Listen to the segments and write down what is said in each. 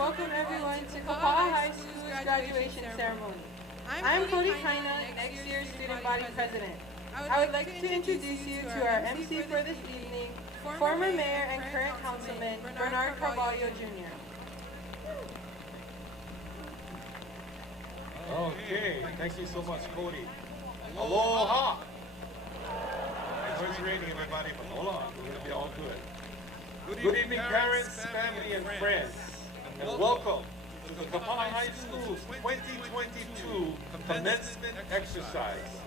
welcome everyone to Kapaa High School's graduation ceremony. I'm Cody Kaina, next year's student body president. I would like to introduce you to our MC for this evening, former mayor and current councilman, Bernard Carvalho Jr. Okay, thank you so much, Cody. Aloha! I know it's raining, everybody, but hold on, we're going to be all good. Good evening, parents, family, and friends, and welcome to the Kapaa High School's 2022 commencement exercise.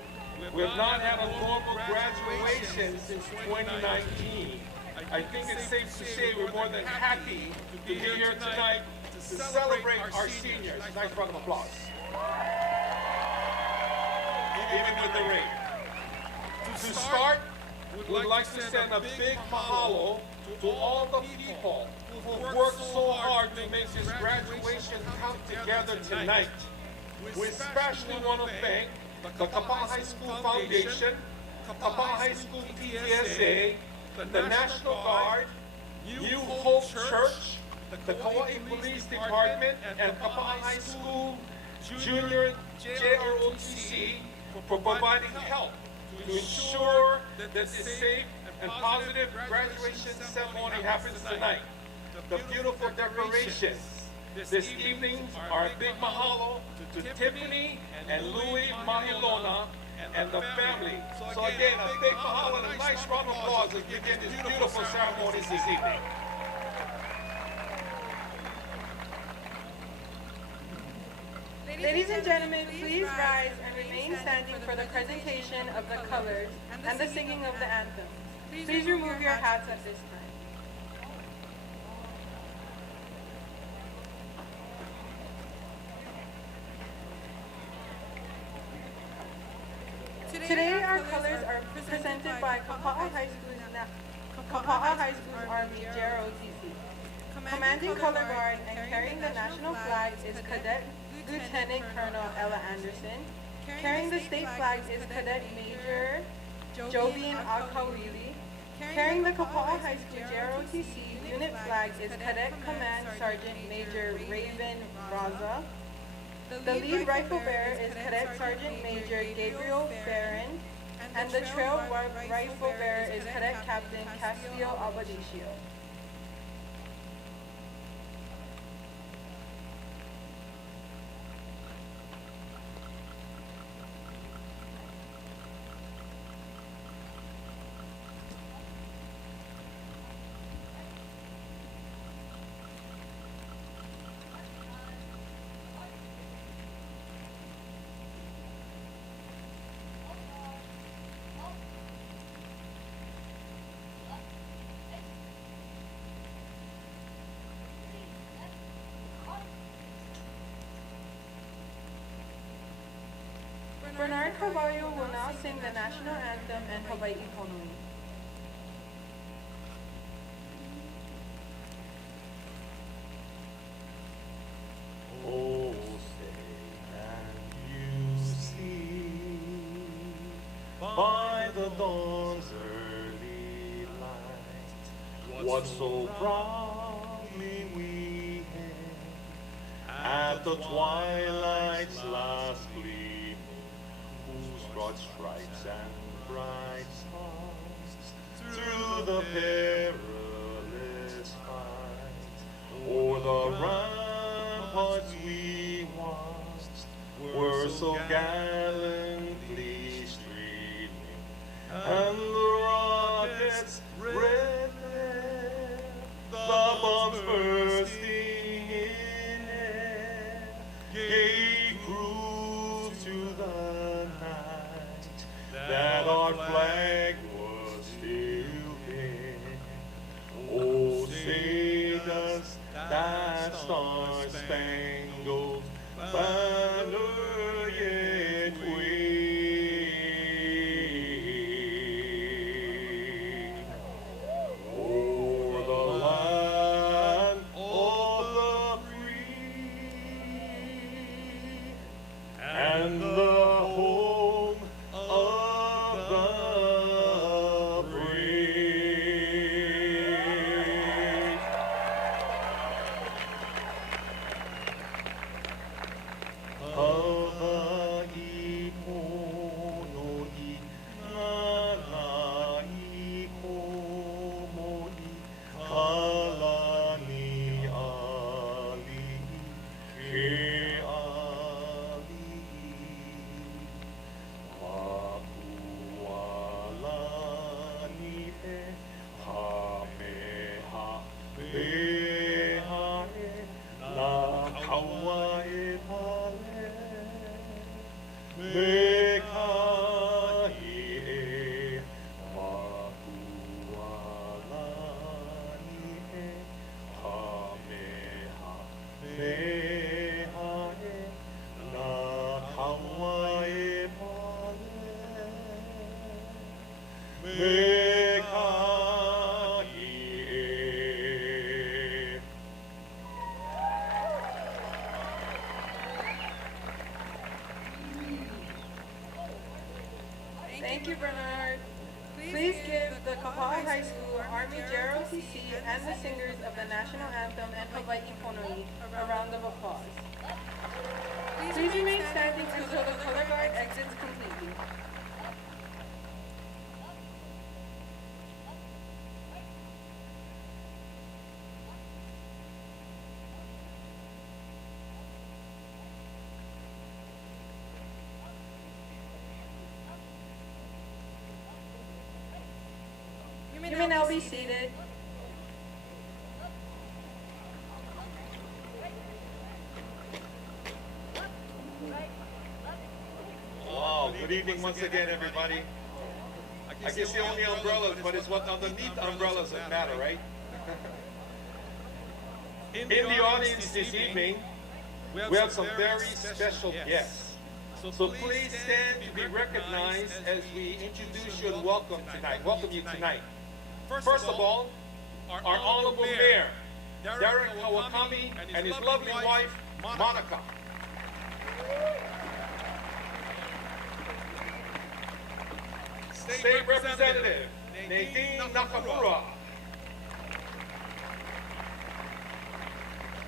We have not had a formal graduation since 2019. I think it's safe to say we're more than happy to be here tonight to celebrate our seniors. Nice round of applause. Even with the rain. To start, we'd like to send a big mahalo to all the people who worked so hard to make this graduation come together tonight. We especially want to thank the Kapaa High School Foundation, Kapaa High School PTSA, the National Guard, New Hope Church, the Kauai Police Department, and Kapaa High School Junior JROTC for providing help to ensure that this safe and positive graduation ceremony happens tonight. The beautiful decorations this evening are a big mahalo to Tiffany and Louis Mahilona and the family. So again, a big mahalo and a nice round of applause to begin this beautiful ceremony this evening. Ladies and gentlemen, please rise and remain standing for the presentation of the colors and the singing of the anthem. Please remove your hats at this time. Today our colors are presented by Kapaa High School's Army JROTC. Commanding color guard and carrying the national flag is Cadet Lieutenant Colonel Ella Anderson. Carrying the state flag is Cadet Major Jovian Akawili. Carrying the Kapaa High School JROTC unit flag is Cadet Command Sergeant Major Raven Raza. The lead rifle bearer is Cadet Sergeant Major Gabriel Farron. And the trail rifle bearer is Cadet Captain Castillo Abadicio. Bernard Carvalho will now sing the national anthem and Hawaii Honui. Oh, say can you see by the dawn's early light what so proudly we hailed at the twilight's last gleam, whose broad stripes and bright stars through the perilous fight o'er the ramparts we watched were so gallantly streaming, and the rockets red glare, the bombs bursting in air, gave proof to the night that our flag was still there. Oh, say does that star-spangled banner yet wave o'er the land of the free and the home of the brave. Thank you, Bernard. Please give the Kapaa High School Army JROTC and the singers of the National Anthem and Hawaii Pono'i a round of applause. Please remain standing until the color guard exits completely. You may now be seated. Wow, good evening once again, everybody. I can see only umbrellas, but it's what underneath umbrellas that matter, right? In the audience this evening, we have some very special guests. So please stand to be recognized as we introduce you and welcome you tonight. First of all, our Honorable Mayor, Derek Kawakami, and his lovely wife, Monica. State Representative, Nadine Nakamura.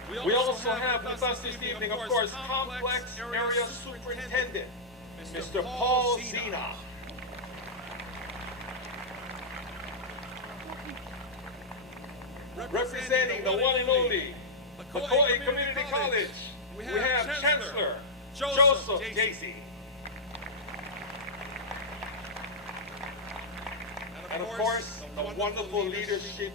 We also have with us this evening, of course, Complex Area Superintendent, Mr. Paul Zena. Representing the one and only Macaulay Community College, we have Chancellor Joseph Casey. And of course, the wonderful leadership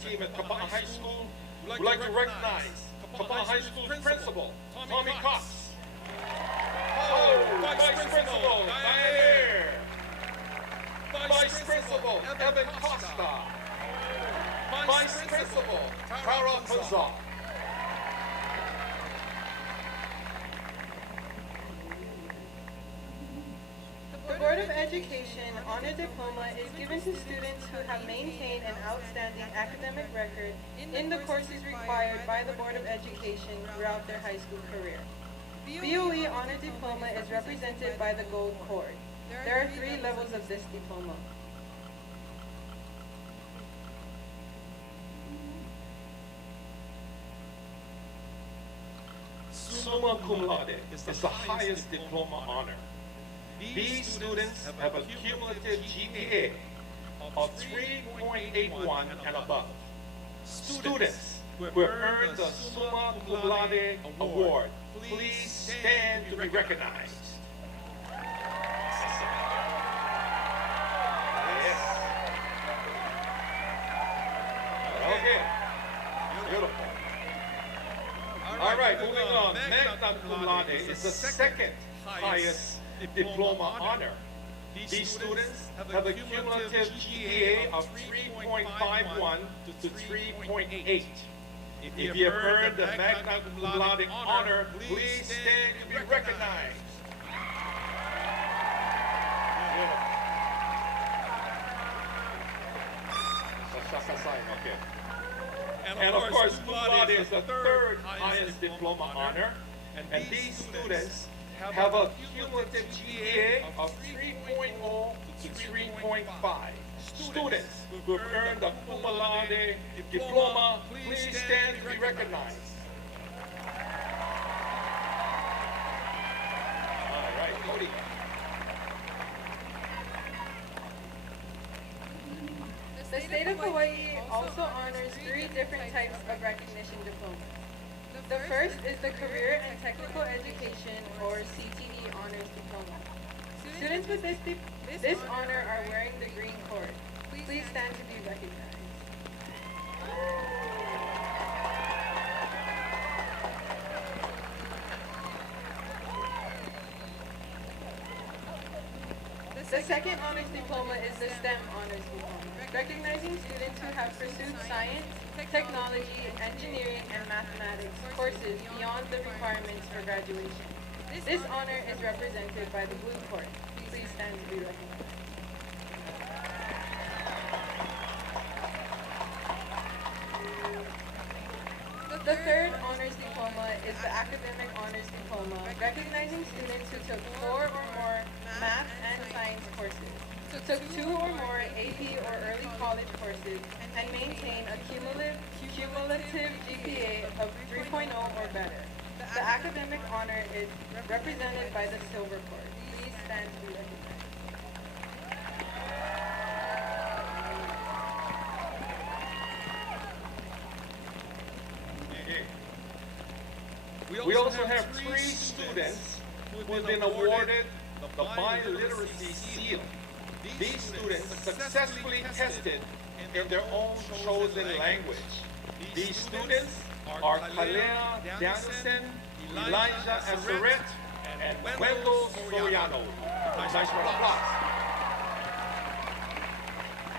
team at Kapaa High School. We'd like to recognize Kapaa High School's principal, Tommy Cox. Oh, Vice Principal, Diane. Vice Principal, Evan Costa. Vice Principal, Tara Pazar. The Board of Education Honor Diploma is given to students who have maintained an outstanding academic record in the courses required by the Board of Education throughout their high school career. BOE Honor Diploma is represented by the gold cord. There are 3 levels of this diploma. Summa cum laude is the highest diploma honor. These students have a cumulative GPA of 3.81 and above. Students who have earned the Summa Cum Laude Award, please stand to be recognized. Yes. Okay. Beautiful. All right, moving on. Magna Cum Laude is the second highest diploma honor. These students have a cumulative GPA of 3.51 to 3.8. If you have earned the Magna Cum Laude honor, please stand to be recognized. Okay. And of course, cum laude is the third highest diploma honor, and these students have a cumulative GPA of 3.0 to 3.5. Students who have earned the cum laude diploma, please stand to be recognized. All right, Cody. The state of Hawaii also honors 3 different types of recognition diplomas. The first is the Career and Technical Education, or CTE, Honors Diploma. Students with this honor are wearing the green cord. Please stand to be recognized. The second honors diploma is the STEM honors diploma, recognizing students who have pursued science, technology, engineering, and mathematics courses beyond the requirements for graduation. This honor is represented by the blue cord. Please stand to be recognized. The third honors diploma is the academic honors diploma, recognizing students who took 4 or more math and science courses, took 2 or more AP or early college courses, and maintain a cumulative GPA of 3.0 or better. The academic honor is represented by the silver cord. Please stand to be recognized. We also have 3 students who have been awarded the biliteracy seal. These students successfully tested in their own chosen language. These students are Kalea Danielson, Elijah Azareth, and Wendell Soriano. Nice round of applause.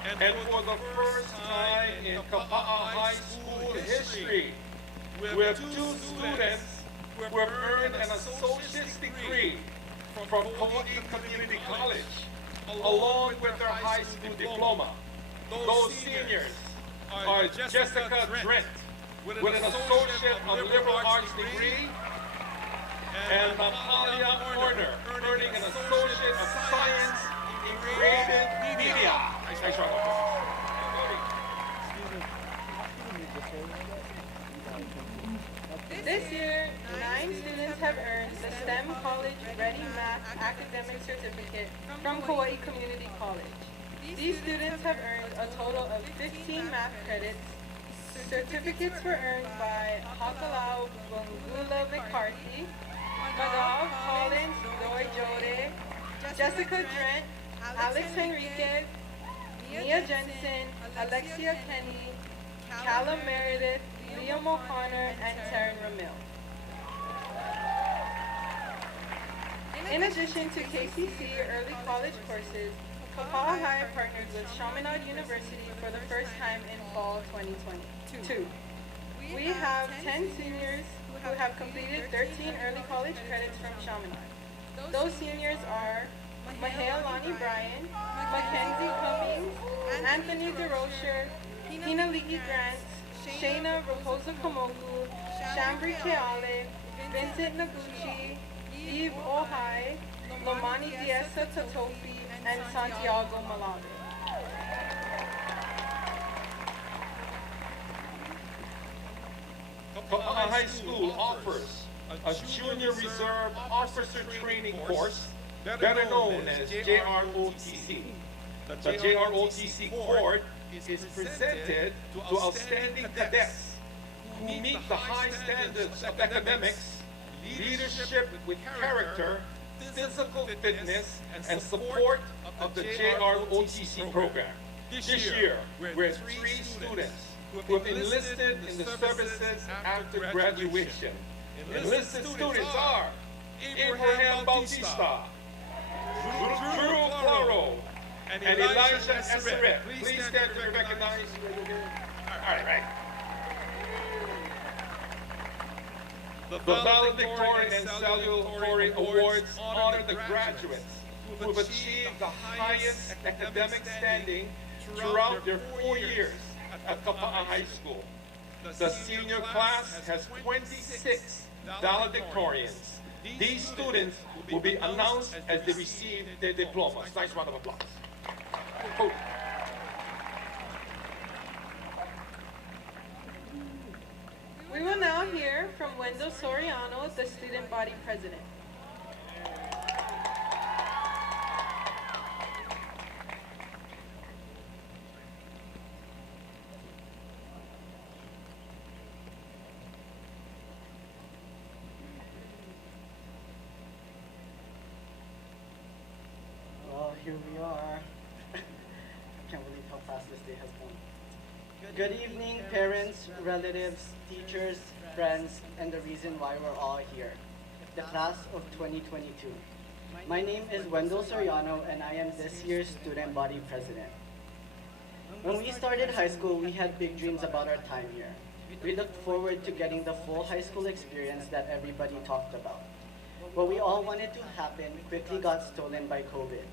And for the first time in Kapaa High School history, we have 2 students who have earned an associate's degree from Kauai Community College, along with their high school diploma. Those seniors are Jessica Drent, with an associate of liberal arts degree, and Natalia Horner, earning an associate of science in creative media. Nice round of applause. This year, 9 students have earned the STEM College Ready Math Academic Certificate from Kauai Community College. These students have earned a total of 15 math credits. Certificates were earned by Hakalau Bungula McCarthy, Madhav Collins Doi Jode, Jessica Drent, Alex Henriquez, Mia Jensen, Alexia Kenny, Callum Meredith, Liam O'Connor, and Taryn Ramil. In addition to KCC early college courses, Kapaa High partnered with Chaminade University for the first time in fall 2022. We have 10 seniors who have completed 13 early college credits from Chaminade. Those seniors are Mahealani Bryan, Mackenzie Cummings, Anthony DeRocher, Hinaliki Grant, Shayna Raposa Kamoku, Shambri Keale, Vincent Naguchi, Eve Ohai, Lomani Diesa Tatofi, and Santiago Malave. Kapaa High School offers a Junior Reserve Officer Training course, better known as JROTC. The JROTC Court is presented to outstanding cadets who meet the high standards of academics, leadership with character, physical fitness, and support of the JROTC program. This year, we have 3 students who have enlisted in the services after graduation. Enlisted students are Abraham Bautista, Drew Claro, and Elijah Eseret. Please stand to be recognized. All right. The Valedictorian and Salutatory Awards honor the graduates who have achieved the highest academic standing throughout their 4 years at Kapaa High School. The senior class has 26 valedictorians. These students will be announced as they receive their diplomas. Nice round of applause. Oh. We will now hear from Wendell Soriano, the student body president. Well, here we are. I can't believe how fast this day has gone. Good evening, parents, relatives, teachers, friends, and the reason why we're all here, the class of 2022. My name is Wendell Soriano, and I am this year's student body president. When we started high school, we had big dreams about our time here. We looked forward to getting the full high school experience that everybody talked about. What we all wanted to happen quickly got stolen by COVID.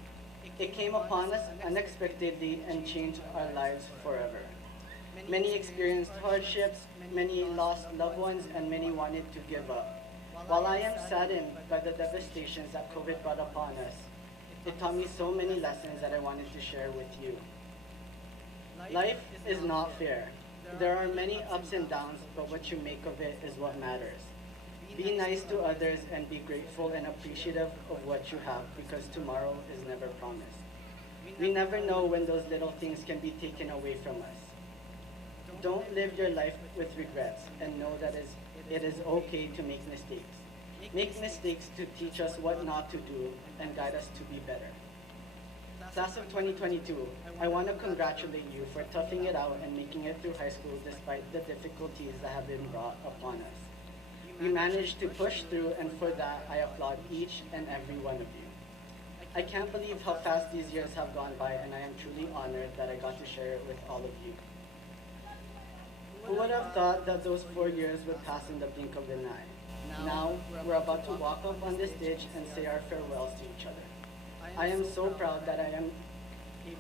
It came upon us unexpectedly and changed our lives forever. Many experienced hardships, many lost loved ones, and many wanted to give up. While I am saddened by the devastations that COVID brought upon us, it taught me so many lessons that I wanted to share with you. Life is not fair. There are many ups and downs, but what you make of it is what matters. Be nice to others and be grateful and appreciative of what you have, because tomorrow is never promised. We never know when those little things can be taken away from us. Don't live your life with regrets, and know that it is okay to make mistakes. Make mistakes to teach us what not to do and guide us to be better. Class of 2022, I want to congratulate you for toughing it out and making it through high school despite the difficulties that have been brought upon us. You managed to push through, and for that, I applaud each and every one of you. I can't believe how fast these years have gone by, and I am truly honored that I got to share it with all of you. Who would have thought that those 4 years would pass in the blink of an eye? Now, we're about to walk up on the stage and say our farewells to each other. I am so proud that I am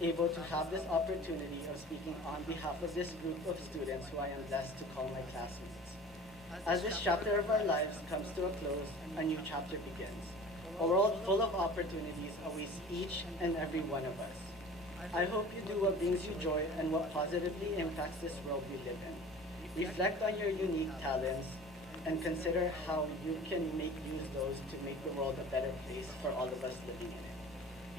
able to have this opportunity of speaking on behalf of this group of students who I am blessed to call my classmates. As this chapter of our lives comes to a close, a new chapter begins. A world full of opportunities awaits each and every one of us. I hope you do what brings you joy and what positively impacts this world we live in. Reflect on your unique talents and consider how you can use those to make the world a better place for all of us living in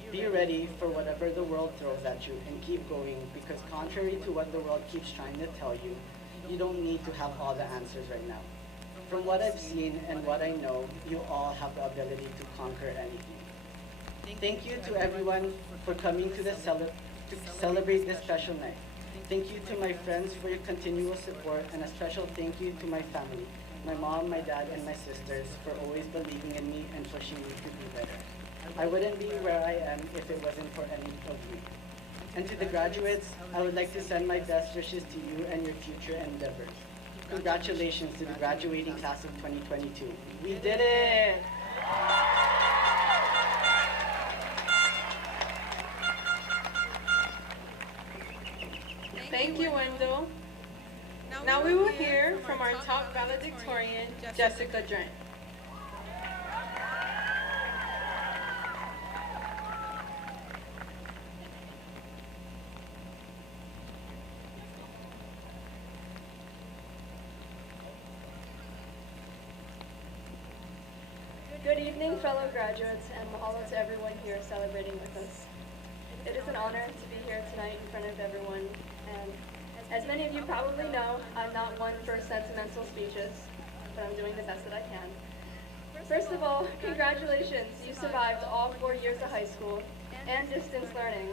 it. Be ready for whatever the world throws at you and keep going, because contrary to what the world keeps trying to tell you, you don't need to have all the answers right now. From what I've seen and what I know, you all have the ability to conquer anything. Thank you to everyone for coming to celebrate this special night. Thank you to my friends for your continual support, and a special thank you to my family, my mom, my dad, and my sisters for always believing in me and pushing me to be better. I wouldn't be where I am if it wasn't for any of you. And to the graduates, I would like to send my best wishes to you and your future endeavors. Congratulations to the graduating class of 2022. We did it! Thank you, Wendell. Now we will hear from our top valedictorian, Jessica Drent. Good evening, fellow graduates, and mahalo to everyone here celebrating with us. It is an honor to be here tonight in front of everyone, and as many of you probably know, I'm not one for sentimental speeches, but I'm doing the best that I can. First of all, congratulations, you survived all 4 years of high school and distance learning.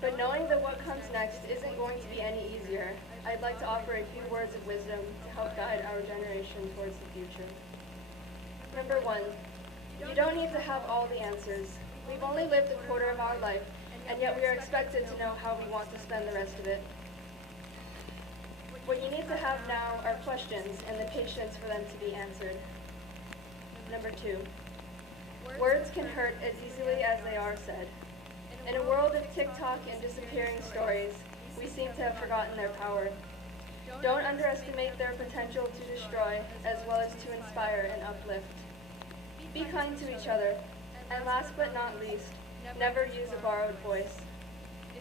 But knowing that what comes next isn't going to be any easier, I'd like to offer a few words of wisdom to help guide our generation towards the future. Number 1, you don't need to have all the answers. We've only lived a quarter of our life, and yet we are expected to know how we want to spend the rest of it. What you need to have now are questions and the patience for them to be answered. Number 2, words can hurt as easily as they are said. In a world of TikTok and disappearing stories, we seem to have forgotten their power. Don't underestimate their potential to destroy as well as to inspire and uplift. Be kind to each other, and last but not least, never use a borrowed voice.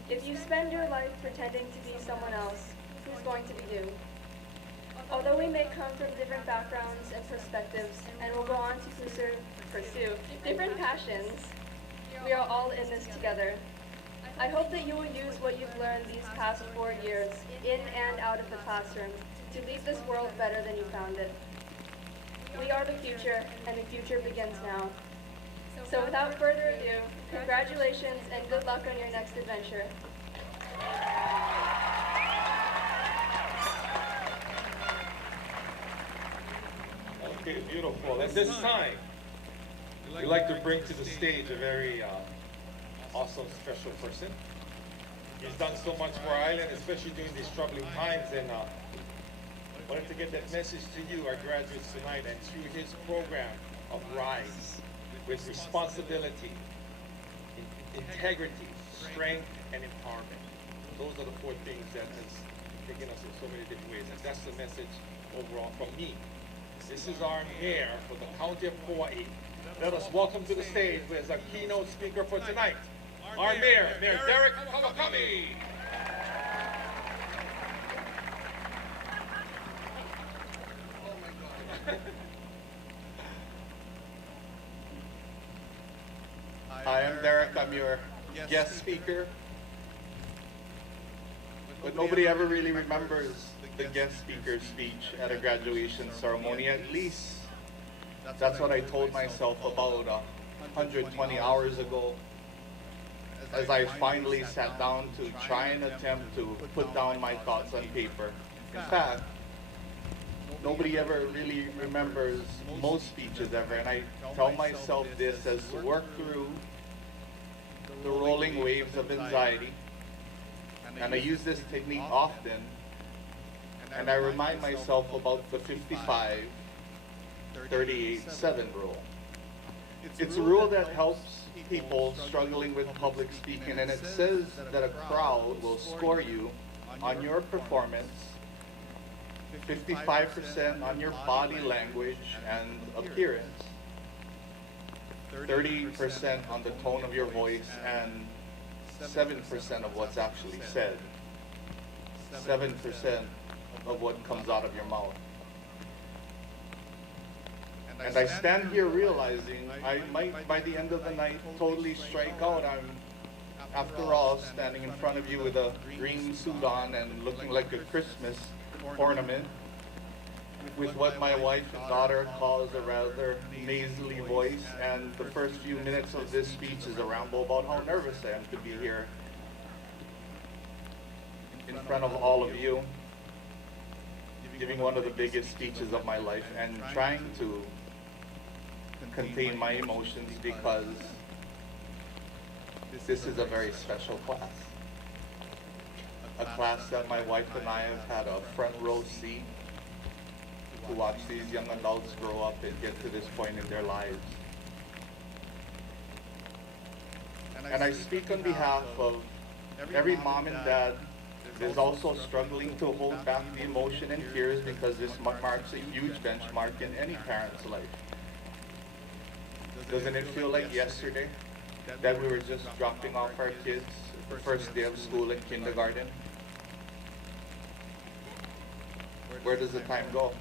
If you spend your life pretending to be someone else, who's going to be you? Although we may come from different backgrounds and perspectives, and will go on to pursue different passions, we are all in this together. I hope that you will use what you've learned these past 4 years, in and out of the classroom, to leave this world better than you found it. We are the future, and the future begins now. So without further ado, congratulations and good luck on your next adventure. Okay, beautiful. At this time, we'd like to bring to the stage a very awesome, special person. He's done so much for our island, especially during these troubling times, and wanted to get that message to you, our graduates tonight, and through his program of RISE, with responsibility, integrity, strength, and empowerment. Those are the 4 things that has taken us in so many different ways, and that's the message overall from me. This is our mayor for the county of Kauai. Let us welcome to the stage as our keynote speaker for tonight, our mayor, Mayor Derek Kawakami. Hi, I'm Derek. I'm your guest speaker. But nobody ever really remembers the guest speaker's speech at a graduation ceremony. At least that's what I told myself about 120 hours ago, as I finally sat down to try and attempt to put down my thoughts on paper. In fact, nobody ever really remembers most speeches ever, and I tell myself this as to work through the rolling waves of anxiety, and I use this technique often, and I remind myself about the 55-38-7 rule. It's a rule that helps people struggling with public speaking, and it says that a crowd will score you on your performance 55% on your body language and appearance, 30% on the tone of your voice, and 7% of what's actually said, 7% of what comes out of your mouth. And I stand here realizing I might, by the end of the night, totally strike out. I'm, after all, standing in front of you with a green suit on and looking like a Christmas ornament, with what my wife and daughter calls a rather nasally voice, and the first few minutes of this speech is a ramble about how nervous I am to be here in front of all of you, giving one of the biggest speeches of my life and trying to contain my emotions because this is a very special class. A class that my wife and I have had a front row seat to watch these young adults grow up and get to this point in their lives. And I speak on behalf of every mom and dad that is also struggling to hold back the emotion and tears, because this marks a huge benchmark in any parent's life. Doesn't it feel like yesterday that we were just dropping off our kids the first day of school in kindergarten? Where does the time go?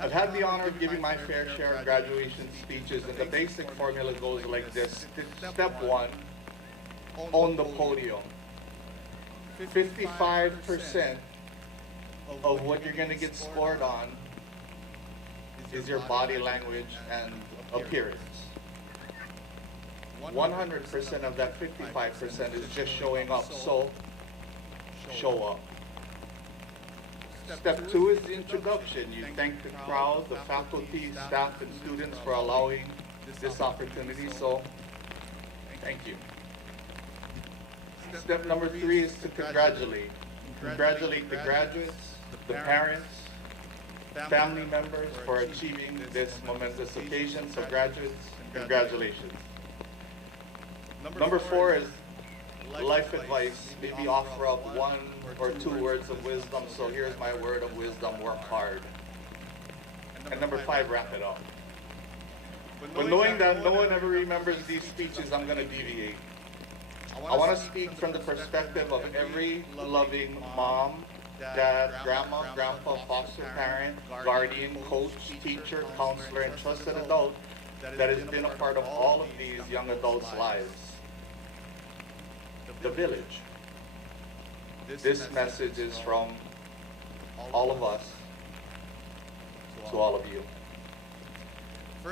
I've had the honor of giving my fair share of graduation speeches, and the basic formula goes like this. Step one, own the podium. 55% of what you're going to get scored on is your body language and appearance. 100% of that 55% is just showing up, so show up. Step two is the introduction. You thank the crowd, the faculty, staff, and students for allowing this opportunity, so thank you. Step number three is to congratulate. Congratulate the graduates, the parents, family members for achieving this momentous occasion. So graduates, congratulations. Number four is life advice. Maybe offer up 1 or 2 words of wisdom. So here's my word of wisdom: work hard. And number 5, wrap it up. But knowing that no one ever remembers these speeches, I'm going to deviate. I want to speak from the perspective of every loving mom, dad, grandma, grandpa, foster parent, guardian, coach, teacher, counselor, and trusted adult that has been a part of all of these young adults' lives. The village. This message is from all of us to all of you.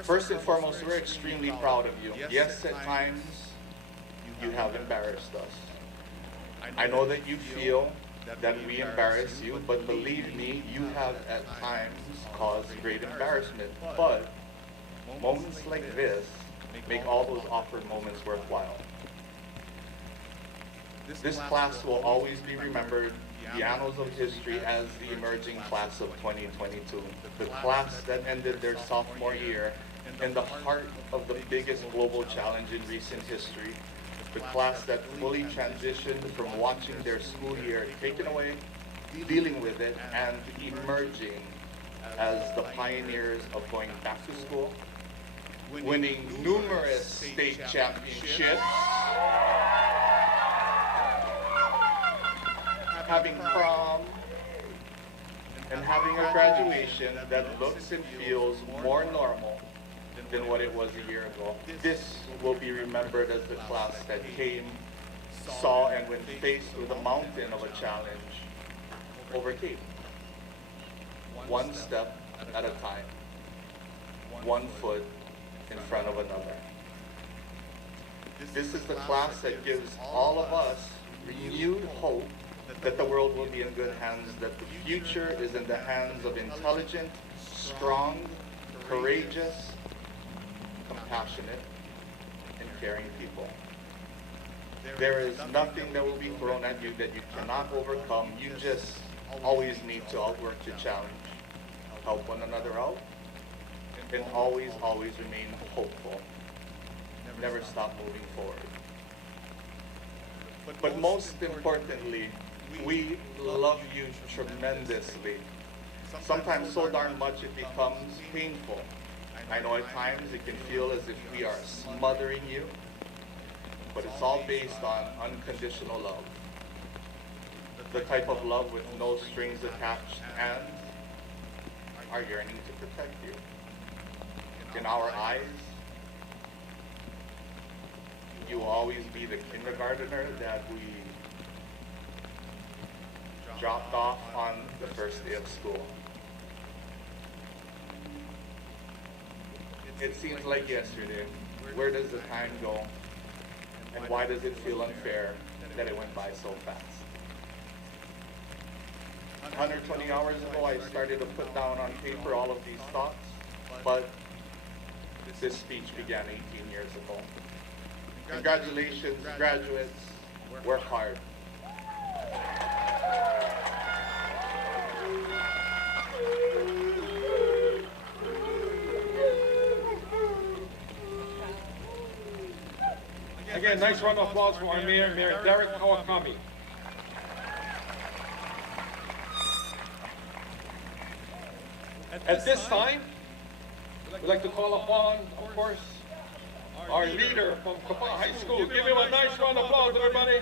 First and foremost, we're extremely proud of you. Yes, at times, you have embarrassed us. I know that you feel that we embarrass you, but believe me, you have at times caused great embarrassment. But moments like this make all those awkward moments worthwhile. This class will always be remembered in the annals of history as the emerging class of 2022. The class that ended their sophomore year in the heart of the biggest global challenge in recent history, the class that fully transitioned from watching their school year taken away, dealing with it, and emerging as the pioneers of going back to school, winning numerous state championships, having prom, and having a graduation that looks and feels more normal than what it was a year ago. This will be remembered as the class that came, saw, and when faced with a mountain of a challenge, overcame. One step at a time, one foot in front of another. This is the class that gives all of us renewed hope that the world will be in good hands, that the future is in the hands of intelligent, strong, courageous, compassionate, and caring people. There is nothing that will be thrown at you that you cannot overcome. You just always need to outwork your challenge, help one another out, and always, always remain hopeful. Never stop moving forward. But most importantly, we love you tremendously. Sometimes so darn much it becomes painful. I know at times it can feel as if we are smothering you, but it's all based on unconditional love. The type of love with no strings attached and our yearning to protect you. In our eyes, you will always be the kindergartner that we dropped off on the first day of school. It seems like yesterday. Where does the time go? And why does it feel unfair that it went by so fast? 120 hours ago, I started to put down on paper all of these thoughts, but this speech began 18 years ago. Congratulations, graduates. Work hard. Again, nice round of applause for our Mayor, Mayor Derek Kawakami. At this time, we'd like to call upon, of course, our leader from Kapaa High School. Give him a nice round of applause, everybody.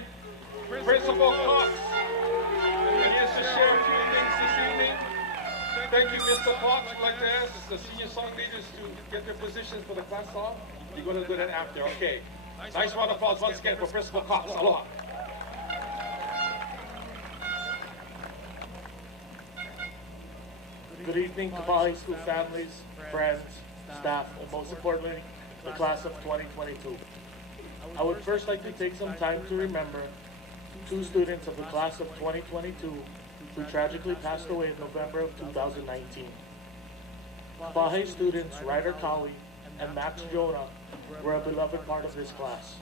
Principal Cox. And he has to share a few things this evening. Thank you, Mr. Cox. I'd like to ask the senior song leaders to get their positions for the class song. You're going to do that after, okay. Nice round of applause once again for Principal Cox. Aloha. Good evening, Kapaa High School families, friends, staff, and most importantly, the class of 2022. I would first like to take some time to remember two students of the class of 2022 who tragically passed away in November of 2019. Kapaa High students Ryder Cowie and Max Jonah were a beloved part of this class.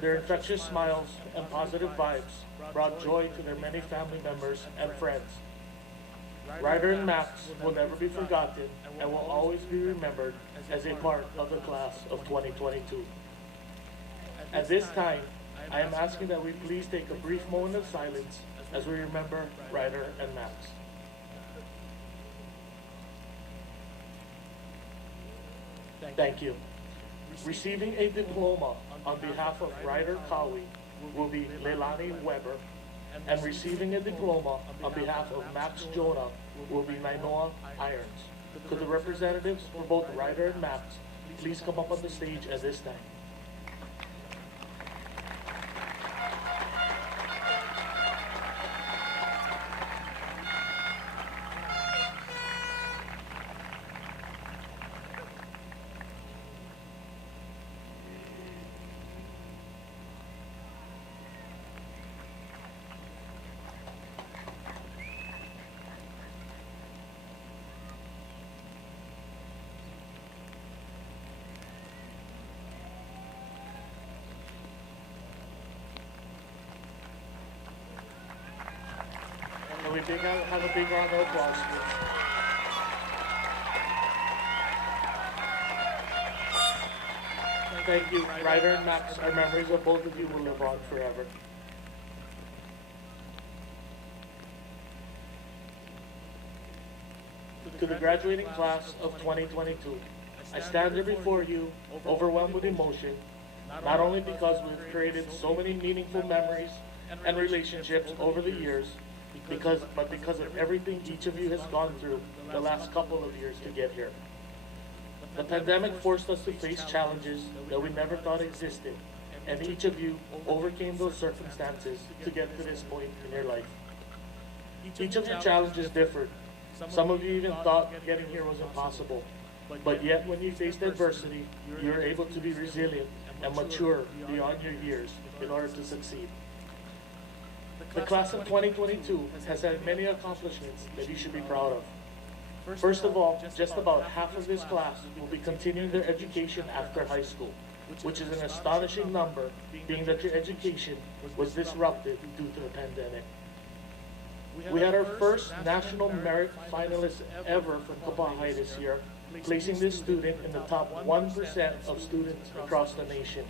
Their infectious smiles and positive vibes brought joy to their many family members and friends. Ryder and Max will never be forgotten and will always be remembered as a part of the class of 2022. At this time, I am asking that we please take a brief moment of silence as we remember Ryder and Max. Thank you. Receiving a diploma on behalf of Ryder Cowie will be Leilani Weber, and receiving a diploma on behalf of Max Jonah will be Nainoa Irons. Could the representatives for both Ryder and Max please come up on the stage at this time? Can we have a big round of applause, please? thank you, Ryder and Max. Our memories of both of you will live on forever. To the graduating class of 2022, I stand here before you, overwhelmed with emotion, not only because we've created so many meaningful memories and relationships over the years, but because of everything each of you has gone through the last couple of years to get here. The pandemic forced us to face challenges that we never thought existed, and each of you overcame those circumstances to get to this point in your life. Each of your challenges differed. Some of you even thought getting here was impossible, but yet when you faced adversity, you were able to be resilient and mature beyond your years in order to succeed. The class of 2022 has had many accomplishments that you should be proud of. First of all, just about half of this class will be continuing their education after high school, which is an astonishing number, being that your education was disrupted due to the pandemic. We had our first national merit finalist ever from Kapaa High this year, placing this student in the top 1% of students across the nation.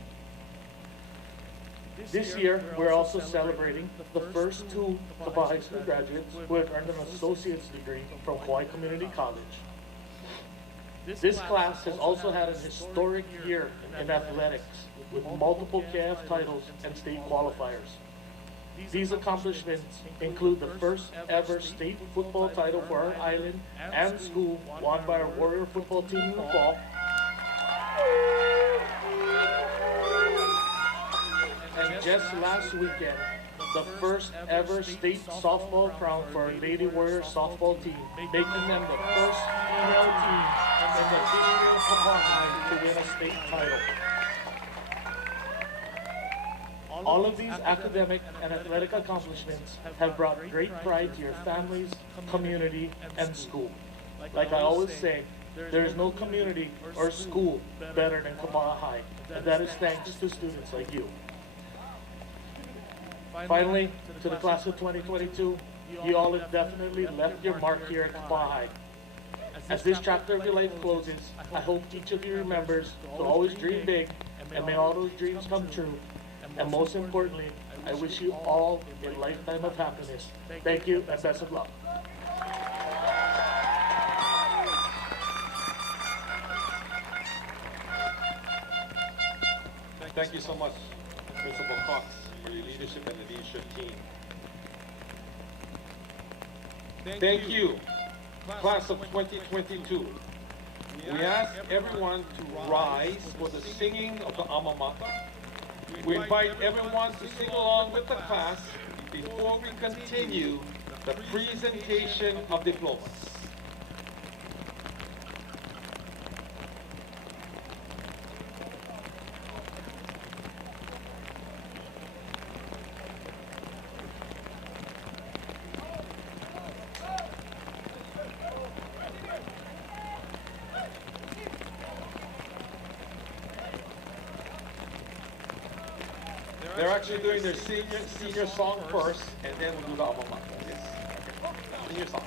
This year, we're also celebrating the first two Kapaa High School graduates who have earned an associate's degree from Hawaii Community College. This class has also had an historic year in athletics, with multiple KF titles and state qualifiers. These accomplishments include the first ever state football title for our island and school, won by our Warrior football team in the fall. And just last weekend, the first ever state softball crown for our Lady Warrior softball team, making them the first female team in the history of Kapaa High to win a state title. All of these academic and athletic accomplishments have brought great pride to your families, community, and school. Like I always say, there is no community or school better than Kapaa High, and that is thanks to students like you. Finally, to the class of 2022, you all have definitely left your mark here at Kapaa High. As this chapter of your life closes, I hope each of you remembers to always dream big, and may all those dreams come true. And most importantly, I wish you all a lifetime of happiness. Thank you, and best of luck. Thank you so much, Principal Cox, for your leadership and the leadership team. Thank you, class of 2022. We ask everyone to rise for the singing of the Alma Mater. We invite everyone to sing along with the class before we continue the presentation of diplomas. They're actually doing their senior song first, and then we'll do the Alma Mater. Yes. Senior song.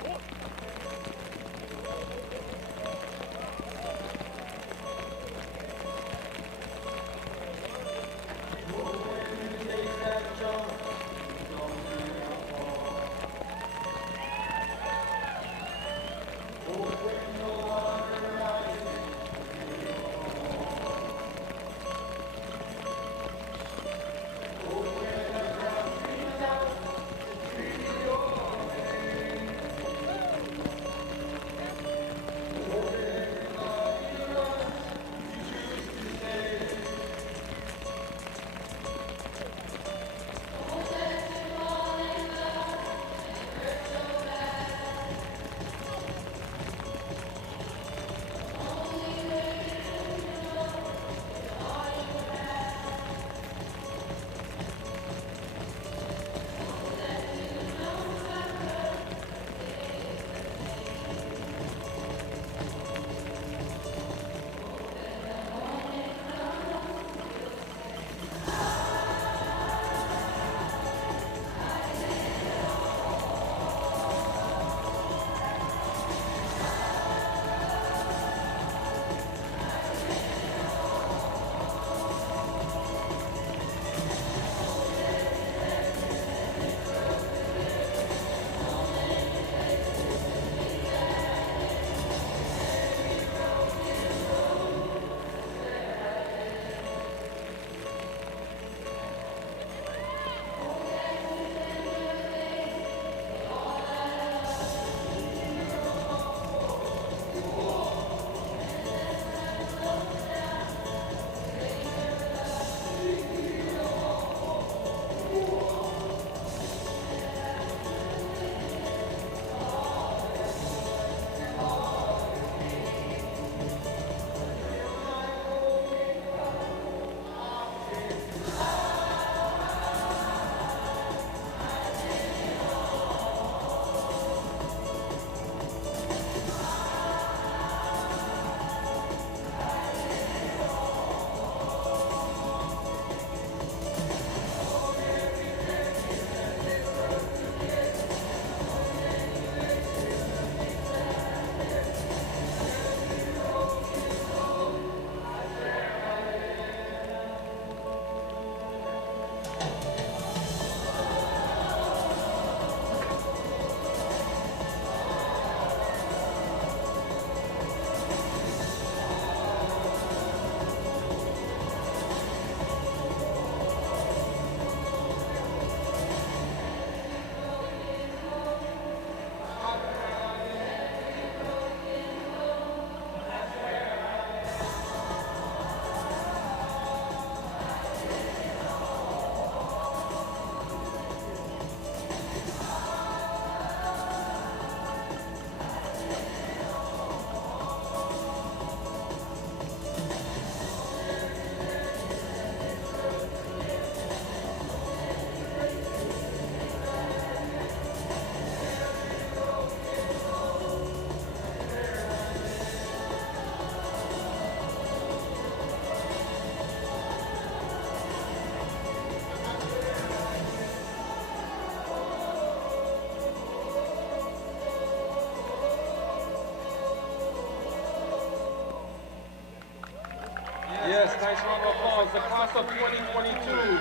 nice round of applause. The class of 2022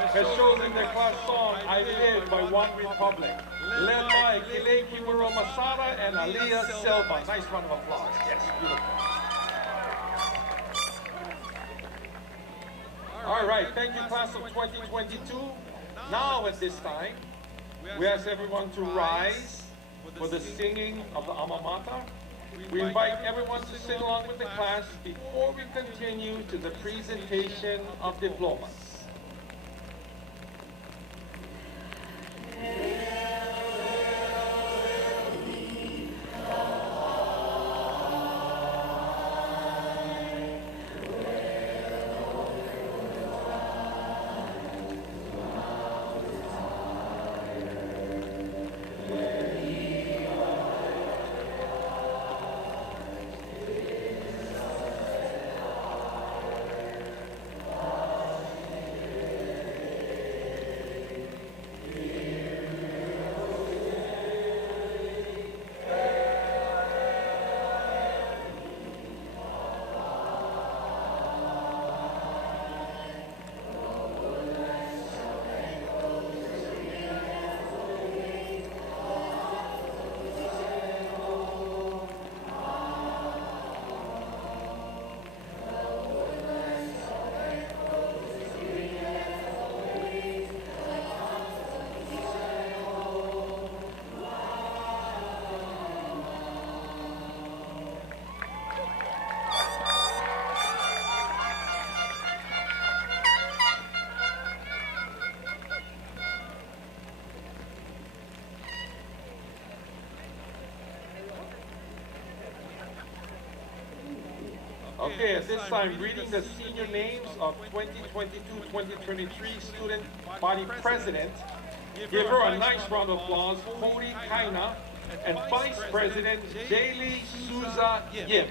has chosen their class song, I Live by One Republic, led by Kile Kimuro Masada and Aliyah Silva. Nice round of applause. Yes, beautiful. All right, thank you, class of 2022. Now at this time, we ask everyone to rise for the singing of the Alma Mater. We invite everyone to sing along with the class before we continue to the presentation of diplomas. Okay, at this time, reading the senior names of 2022-2023 student body president. Give her a nice round of applause, Cody Kaina, and Vice President Daly Souza Yim.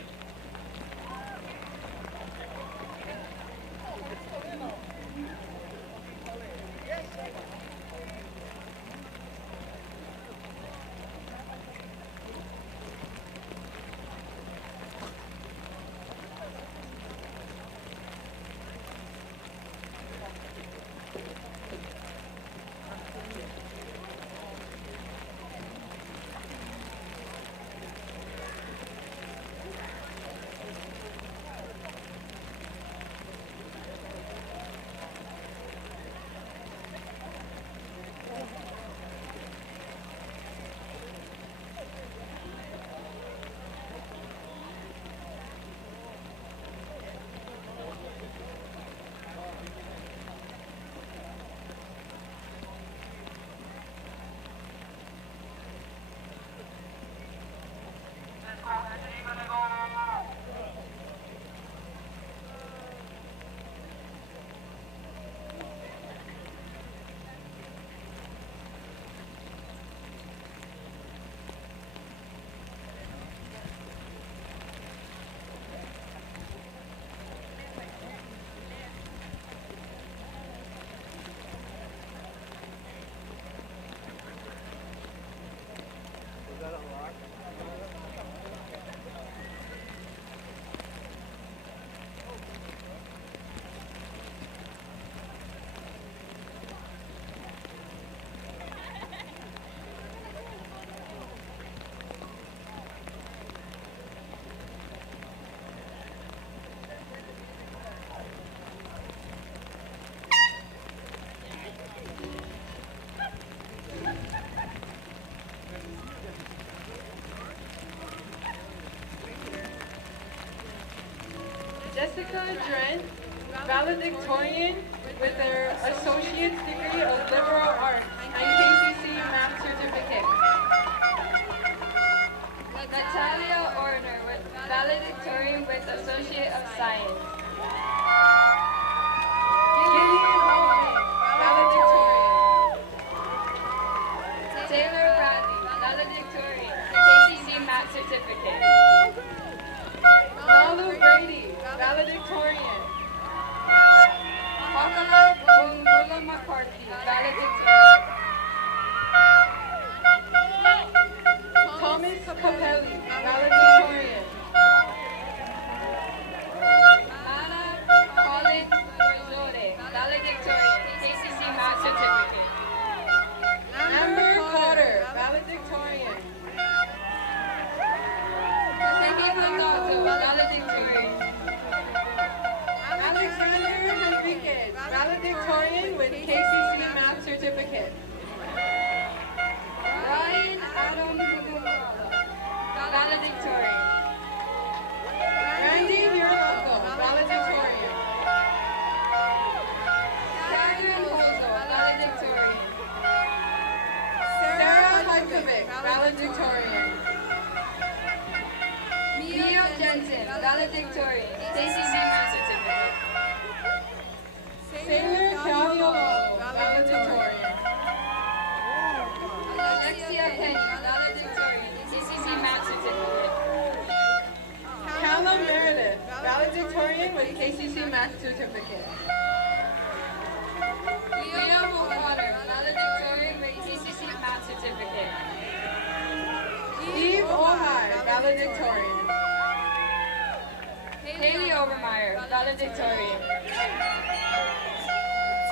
Jessica Dren, valedictorian with her associate's degree of liberal arts and KCC math certificate. Natalia Orner, with valedictorian with Associate of Science. Gillian Holloway, valedictorian. Taylor Bradley, valedictorian, KCC Math Certificate. Malu Brady, valedictorian. Fakala Bungula McCarthy, valedictorian. valedictorian. Mio Jensen, valedictorian, Stacy Max certificate. Sailor Calvo, valedictorian. Alexia Penny, valedictorian, CCC Max certificate. Callum Meredith, valedictorian with KCC Max certificate. Leo O'Connor, valedictorian with CCC Max certificate. Eve Ohai, valedictorian. Haley Overmeyer, valedictorian.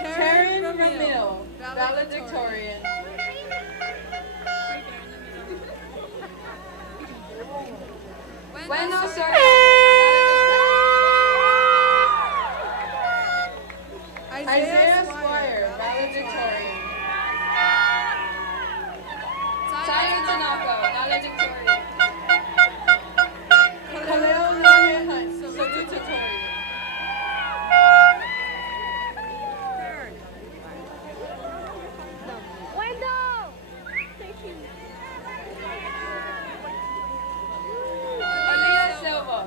Taryn Ramil, valedictorian. Wendell Soria, Isaiah Squire, valedictorian. Tyler Tanaka, valedictorian. Khalil Nahe Hunt, salutatorian. Aaliyah Silva,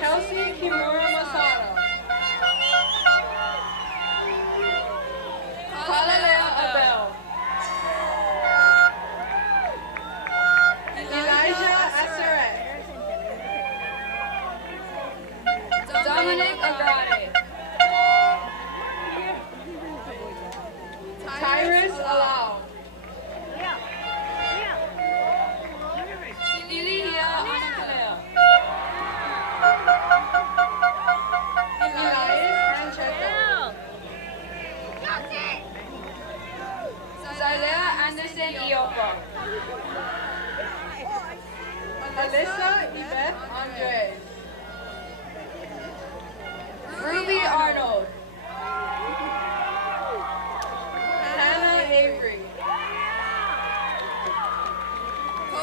Kelsey Kimura Masato. Kalalea Abel, Elijah Asseret. Dominic Agrade, Tyrus Alau. Ilya Anakale, Elias Rancheto. Zalea Anderson Iopo, Alyssa Yvette Andres. Ruby Arnold, Hannah Avery.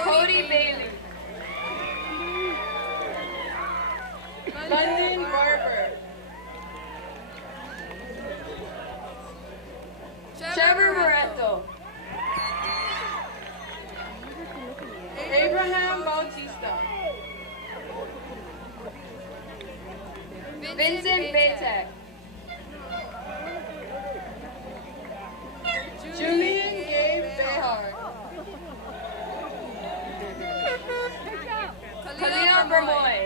Cody Bailey, London Barber. Trevor Moretto, Abraham Bautista. Vincent Batek, Julian Gabe Behar. Kalina Bermoy,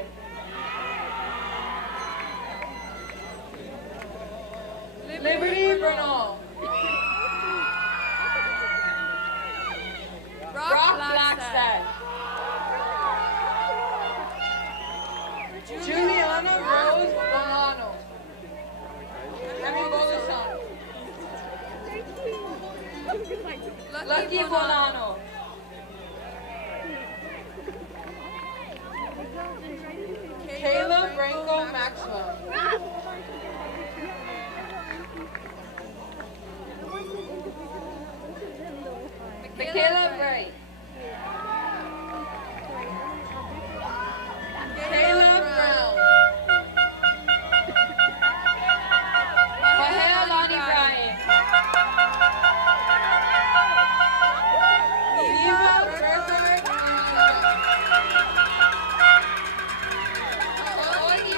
Liberty Bernal. Brock Blackstad, Juliana Rose Bolano. Bolusan. Lucky Bolano, Caleb Branco Maxwell. Michaela Bright, Caleb Brown. Mahela Lonnie Bryan, Eva Burkhardt. Oli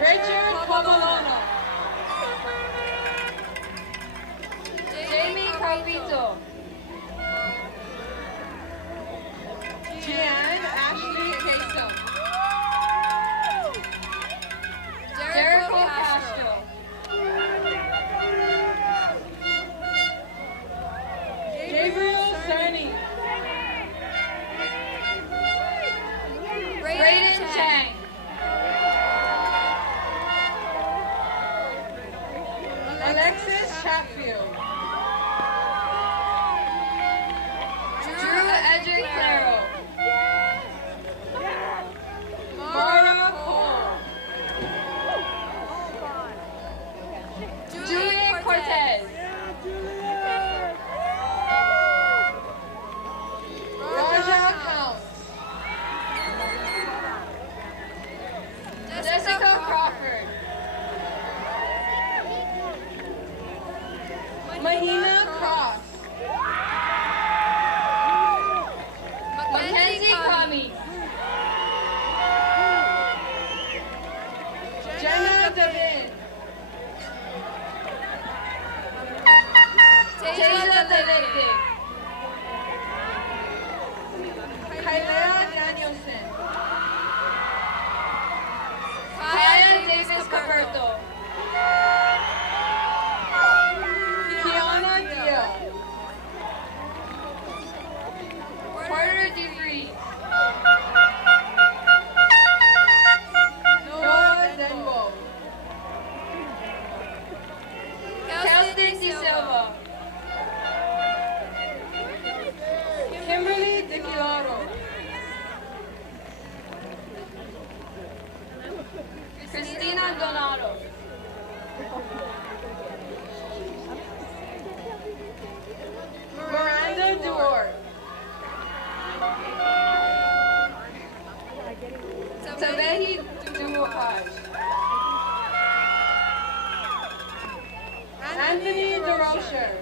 Richard Pomolono. Jamie Carpito, Jan Ashley Kasem. Jericho Castro, Gabriel Cerny. Brayden Chang, Alexis Chatfield. Drew Edric Claro, Mara Cole. Julian Cortez, Raja Counts. Christina Donato. Miranda Duarte. Tabehi Duhaj. Anthony DeRocher.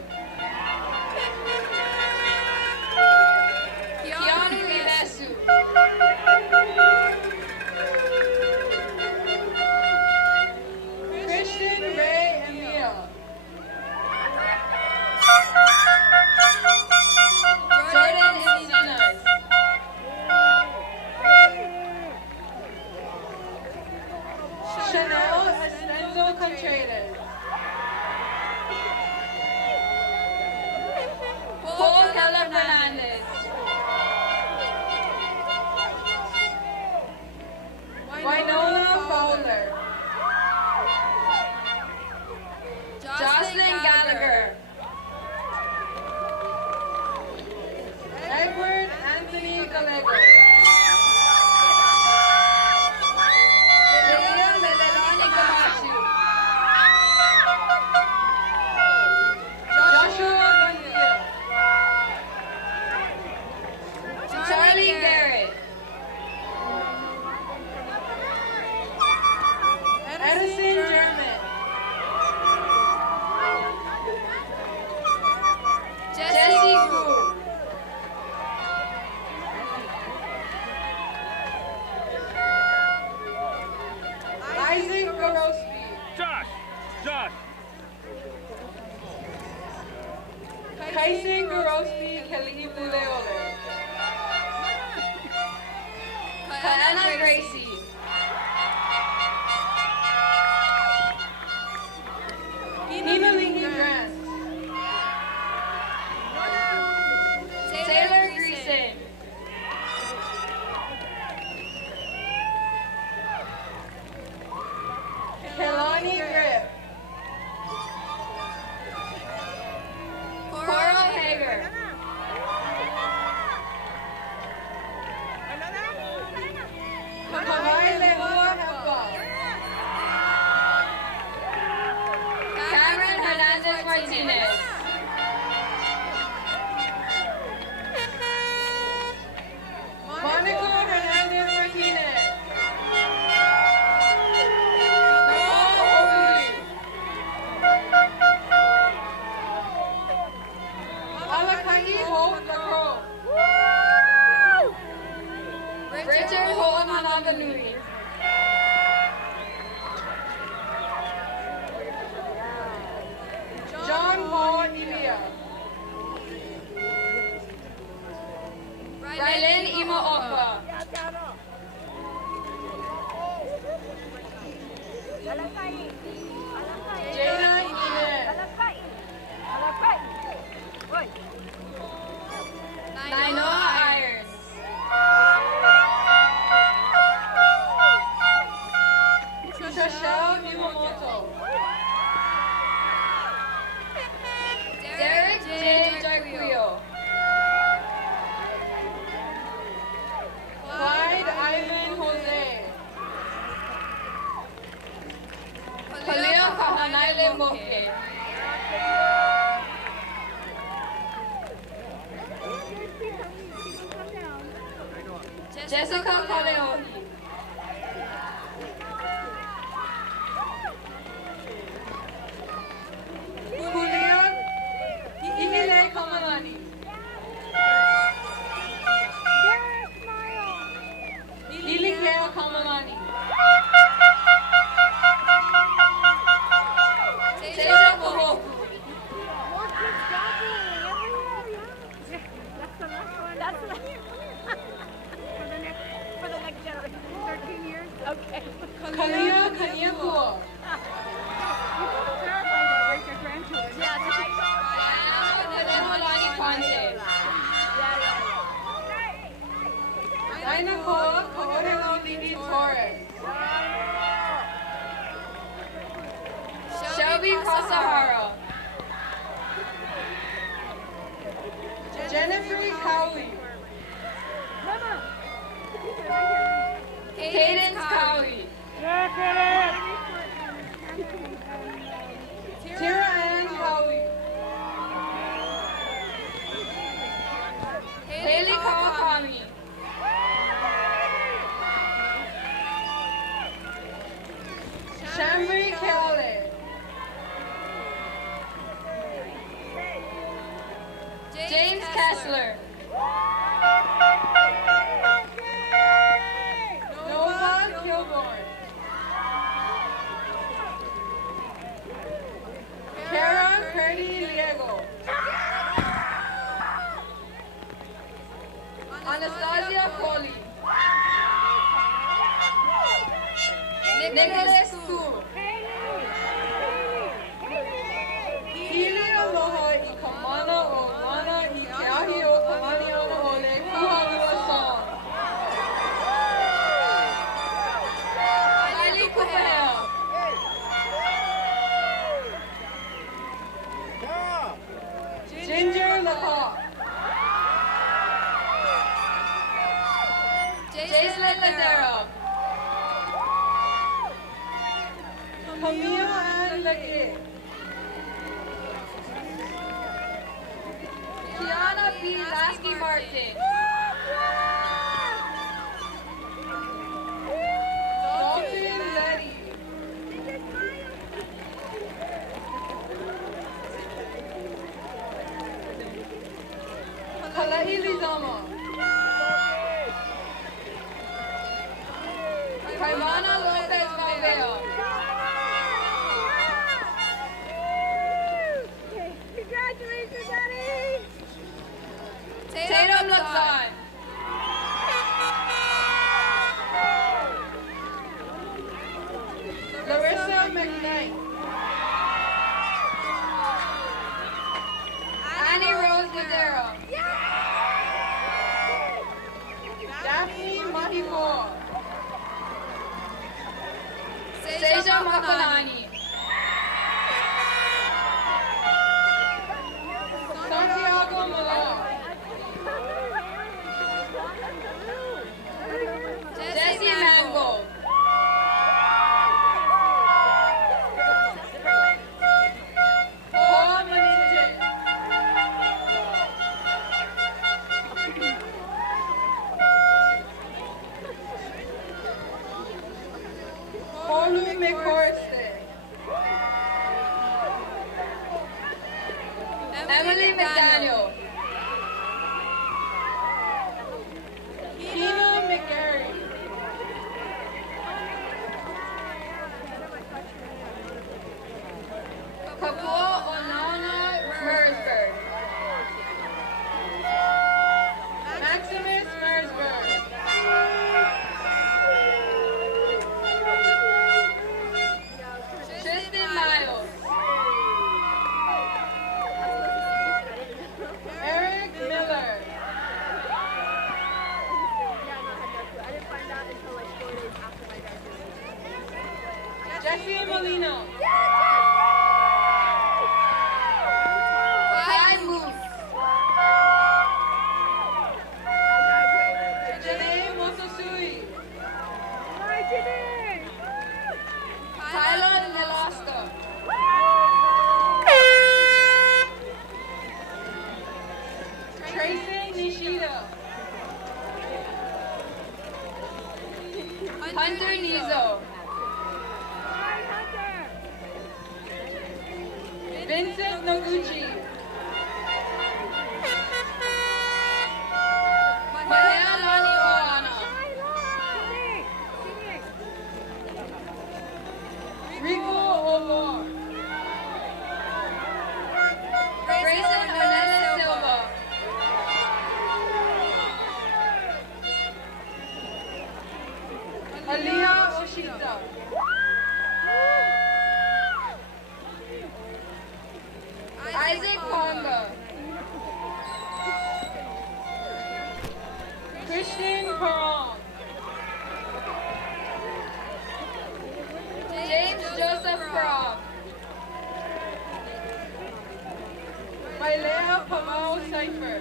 Keanu Livesu. Christian Ray Emile. Jordan Encinas. Chanel Estenzo Contreras. Paul Keller Fernandez. Winola Fowler. Jocelyn Gallagher. Edward Anthony Gallego. Leah Melanie Camacho. Joshua Gontiel. Charlie Garrett. Edison German. Jesse Gu. Isaac Gorosky. Josh. Kaisen Gorosky Kalihi Buleole. Kaena Gracie. Nina Lingy Grant. Taylor Greason. Kelani Grip. Coral Hager. Kawai Lehua Hepa. Cameron Hernandez Martinez. Monica Hernandez Martinez. Noah Obi. Alakai Hope Lacroix. Richard Holt Manabanui. John Paul Ilia. Rylan Imo Okwa. Jana Ine. Nainoa Irons. Shashelle Miyamoto. Derek J. Jarquillo. Clyde Ivan Jose. Khalil Kahanaile Moke. Jessica Kaleohi. Julian Ihile Kamalani. Ilikea Kamalani. Teja Kohoku. That's the last one. For the next generation, 13 years? Okay. Kalia Kaniakua. Terrified to raise your grandchildren. Yeah, Kalani Kwante. Dainakoa Kaorelo Lidi Torres. Shelby Kasahara. Jennifer Cowley. Cadence Cowie. Tira Ann Howley. Haley Kawakami. Shamri Kelly. James Kessler. Noah Kilborn. Kara Curdy Liego. Anastasia Coley. Nicholas Koo. Hili aloha I kamana o mana I te ahi o kamani ona ole kahalua song. Kylie Kupahel. Ginger LaCock. Jason Ladero. Camille Ann Legge. Kiana B. Lasky Martin. Dalton Letty. Kalahi Lizama. Kaimana Lopez Valveo. Congratulations, Daddy! Tatum Luxon. Larissa McKnight. Annie Rose Guerrero. Daphne Mahiko. Seja Makalani. Santiago Malone. Jesse Mangold. Paul Maninjit. Paulu McCorste. Emily McDaniel. Kina McGarry. Kapaa Onana Mersberg. Maximus Mersberg. Tristan Miles. Eric Miller. I didn't find out until like 4 days after my graduation. Jesse Molino. Janae Mososui. Tyler Nelasco. Tracy Nishida. Hunter Nizo. Vincent Noguchi. Mahea Lani Oana. Rico Omar. Grayson Alena Silva. Aliyah Oshita. Isaac Ponga. Christian Perron. James Joseph Frog. Mailea Pamal Cipher.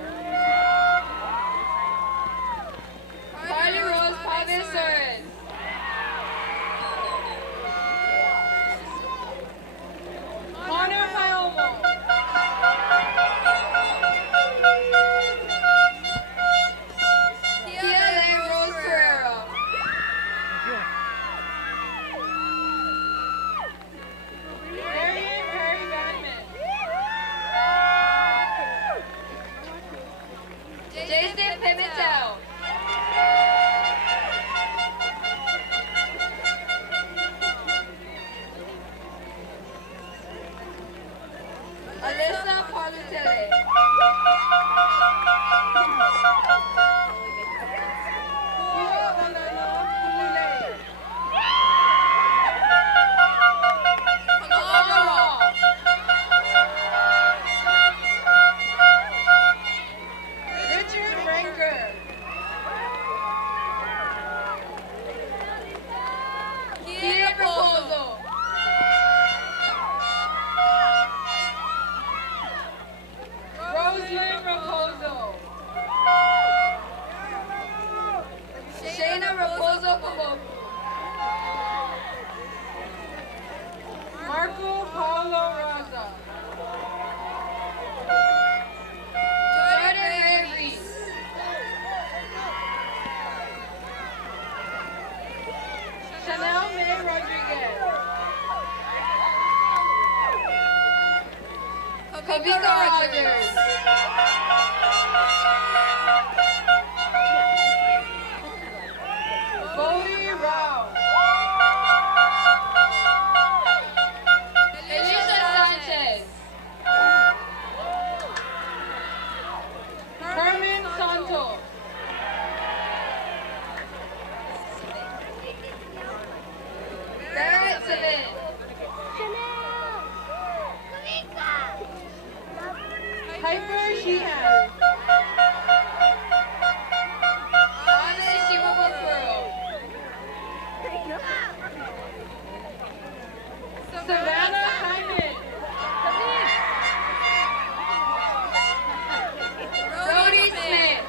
Carly Rose Pave Soren. Vivian Rodriguez. Kavika Rogers. Bodhi Rao. Alicia Sanchez. Herman Santos. Barrett Savin. Piper Sheehan. Anna Shimabukuro. Savannah Hyman. Brody Smith.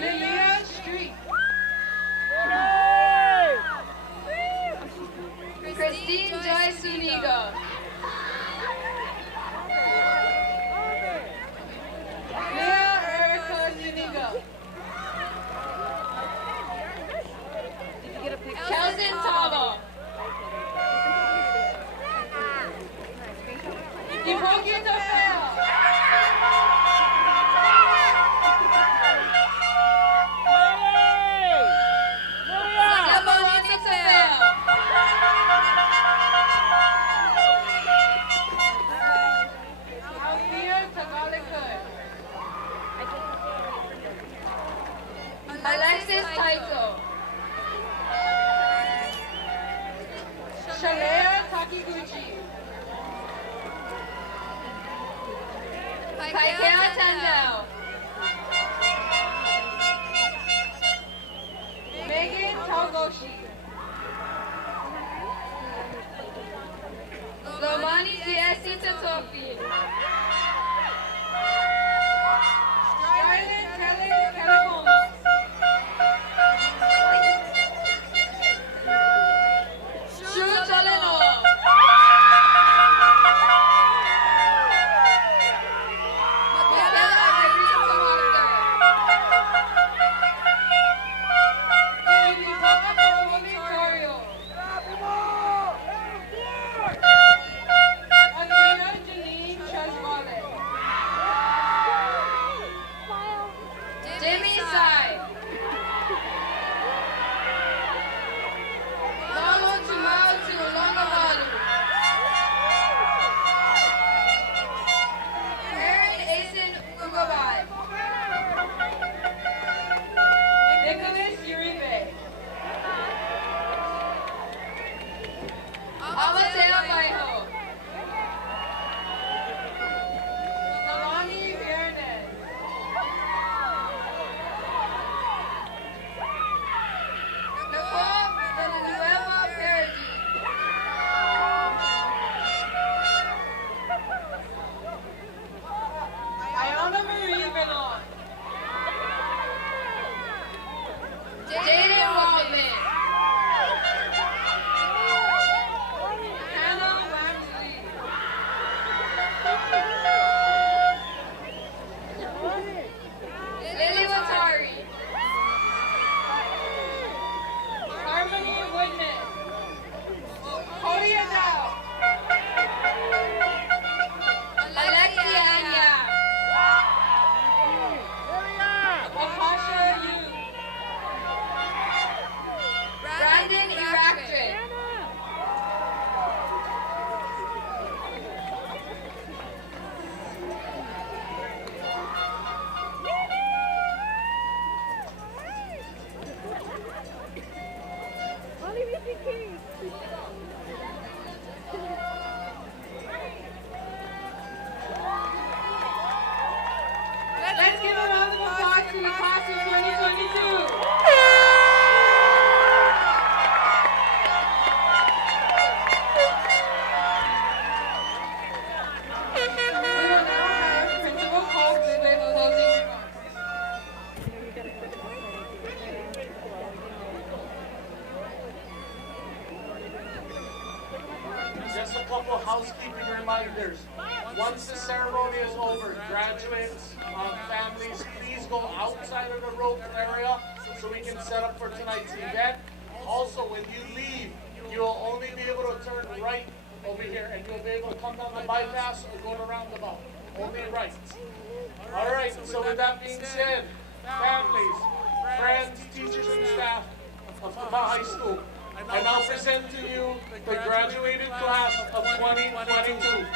Lilia Street. Christine Joy Sunigo. Leah Erica Sunigo. Kelvin Tabo. Hiroki Tofeo. Saboni Tofeo. Althea Tagalikud. Alexis Taito. Shalea Takiguchi. Kaikea Tandel. Megan Togoshi. Lomani Diesi Tatofi. Stryland Kelly Kelahoma. Shu Toleno. Jimmy Sai. Lolo Tumao to Longavalu. Aaron Asen Ugabai. Nicholas Uribe. Amateo Baiho. Nalani Viernes. Nicole Villanueva Perigi. Ayana Marie Bernard. Jaden Waldman. Hannah Wamsley. Lily Watari. Harmony Woodman. Cody Adao. Alexia Anya. Akasha Yu. Brandon Eraktric. Let's give a round of applause to the class of 2022. We will now have Principal Cox with closing remarks. Just a couple housekeeping reminders. Once the ceremony is over, graduates, families, please go outside of the rope area so we can set up for tonight's event. Also, when you leave, you will only be able to turn right over here, and you'll be able to come down the bypass or go to roundabout. Only right. All right, so with that being said, families, friends, teachers, and staff of Kapaa High School, I now present to you the graduated class of 2022.